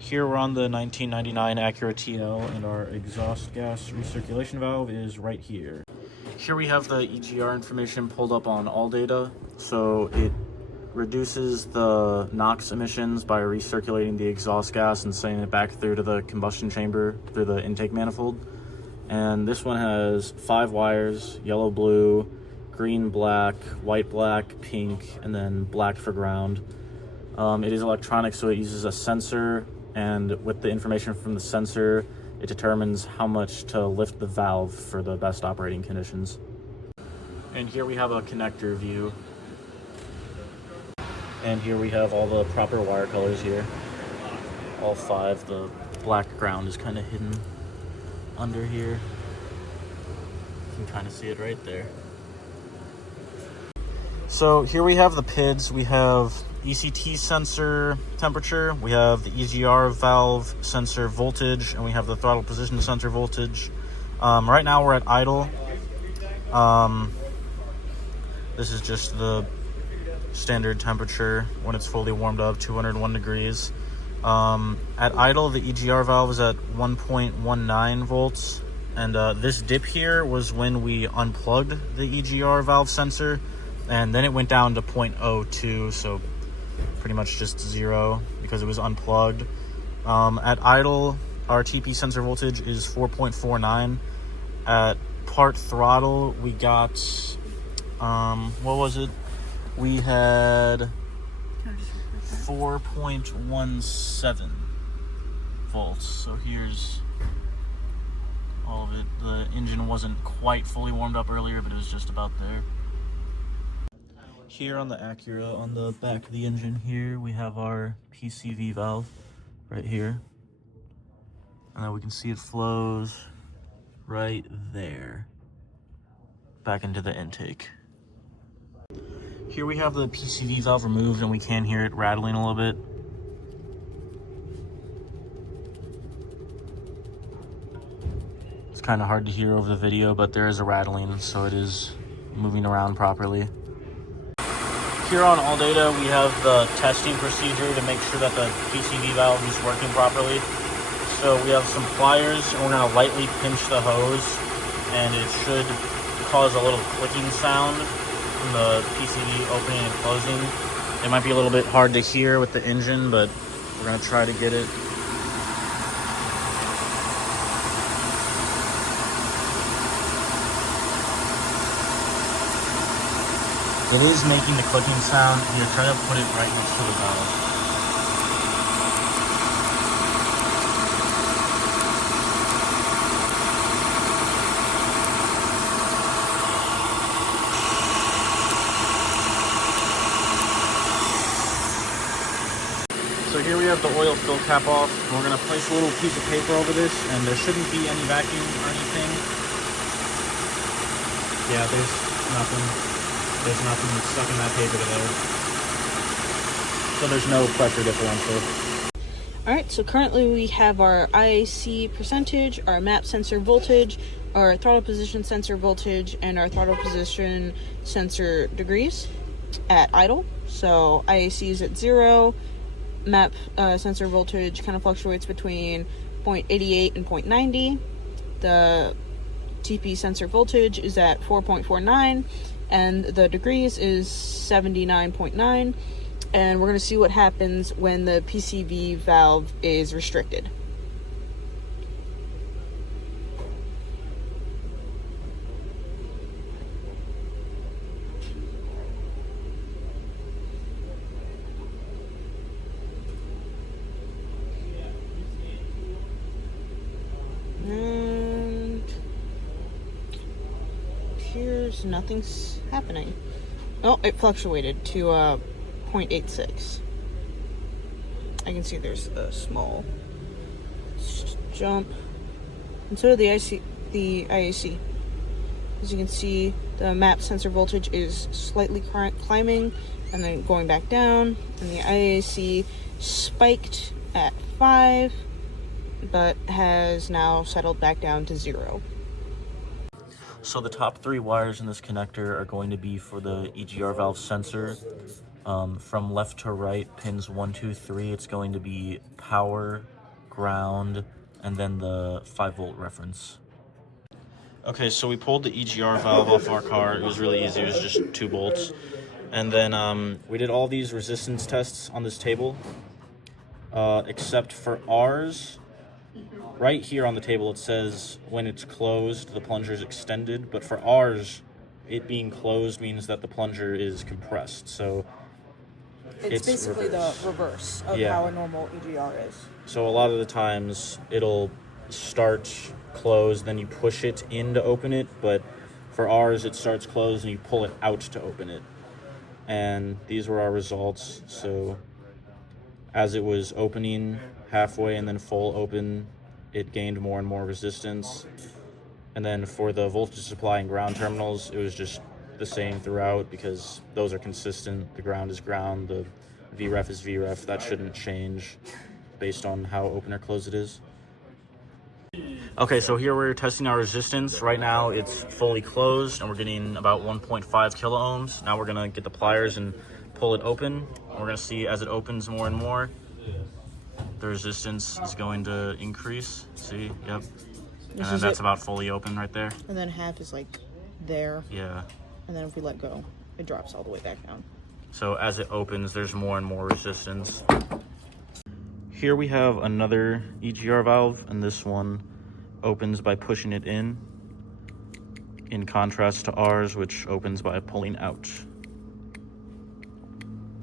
Here we're on the 1999 Acura TL, and our exhaust gas recirculation valve is right here. Here we have the EGR information pulled up on all data, so it reduces the NOx emissions by recirculating the exhaust gas and sending it back through to the combustion chamber through the intake manifold. And this one has 5 wires, yellow, blue, green, black, white, black, pink, and then black for ground. It is electronic, so it uses a sensor, and with the information from the sensor, it determines how much to lift the valve for the best operating conditions. And here we have a connector view. And here we have all the proper wire colors here. All 5. The black ground is kind of hidden under here. You can kind of see it right there. So here we have the PIDs. We have ECT sensor temperature, we have the EGR valve sensor voltage, and we have the throttle position sensor voltage. Right now we're at idle. This is just the standard temperature when it's fully warmed up, 201 degrees. At idle, the EGR valve is at 1.19 volts, and this dip here was when we unplugged the EGR valve sensor, and then it went down to 0.02, so pretty much just 0 because it was unplugged. At idle, our TP sensor voltage is 4.49. At part throttle, we got, what was it? We had 4.17 volts. So here's all of it. The engine wasn't quite fully warmed up earlier, but it was just about there. Here on the Acura, on the back of the engine here, we have our PCV valve right here. And then we can see it flows right there, back into the intake. Here we have the PCV valve removed, and we can hear it rattling a little bit. It's kind of hard to hear over the video, but there is a rattling, so it is moving around properly. Here on all data, we have the testing procedure to make sure that the PCV valve is working properly. So we have some pliers, and we're going to lightly pinch the hose, and it should cause a little clicking sound from the PCV opening and closing. It might be a little bit hard to hear with the engine, but we're going to try to get it. It is making the clicking sound. Here, try to put it right next to the valve. So here we have the oil fill cap off. We're going to place a little piece of paper over this, and there shouldn't be any vacuum or anything. Yeah, there's nothing. There's nothing stuck in that paper there. So there's no pressure differential. Alright, so currently we have our IAC percentage, our map sensor voltage, our throttle position sensor voltage, and our throttle position sensor degrees at idle. So IAC is at 0, map sensor voltage kind of fluctuates between 0.88 and 0.90. The TP sensor voltage is at 4.49. And the degrees is 79.9, and we're going to see what happens when the PCV valve is restricted. And here's nothing's happening. Oh, it fluctuated to 0.86. I can see there's a small jump. And so did the IAC. As you can see, the map sensor voltage is slightly climbing and then going back down. And the IAC spiked at 5, but has now settled back down to 0. So the top 3 wires in this connector are going to be for the EGR valve sensor. From left to right, pins 1, 2, 3, it's going to be power, ground, and then the 5-volt reference. Okay, so we pulled the EGR valve off our car. It was really easy. It was just 2 bolts. And then we did all these resistance tests on this table, except for ours. Right here on the table, it says when it's closed, the plunger is extended. But for ours, it being closed means that the plunger is compressed. So it's basically reverse. the reverse of how a normal EGR is. So a lot of the times it'll start closed, then you push it in to open it. But for ours, it starts closed and you pull it out to open it. And these were our results. So as it was opening halfway and then full open, it gained more and more resistance. And then for the voltage supply and ground terminals, it was just the same throughout because those are consistent. The ground is ground, the VREF is VREF. That shouldn't change based on how open or closed it is. Okay, so here we're testing our resistance. Right now it's fully closed and we're getting about 1.5 kilo ohms. Now we're gonna get the pliers and pull it open. We're gonna see as it opens more and more, the resistance is going to increase. See, yep. And then that's about fully open right there. And then half is like there. Yeah. And then if we let go, it drops all the way back down. So as it opens, there's more and more resistance. Here we have another EGR valve, and this one opens by pushing it in contrast to ours, which opens by pulling out.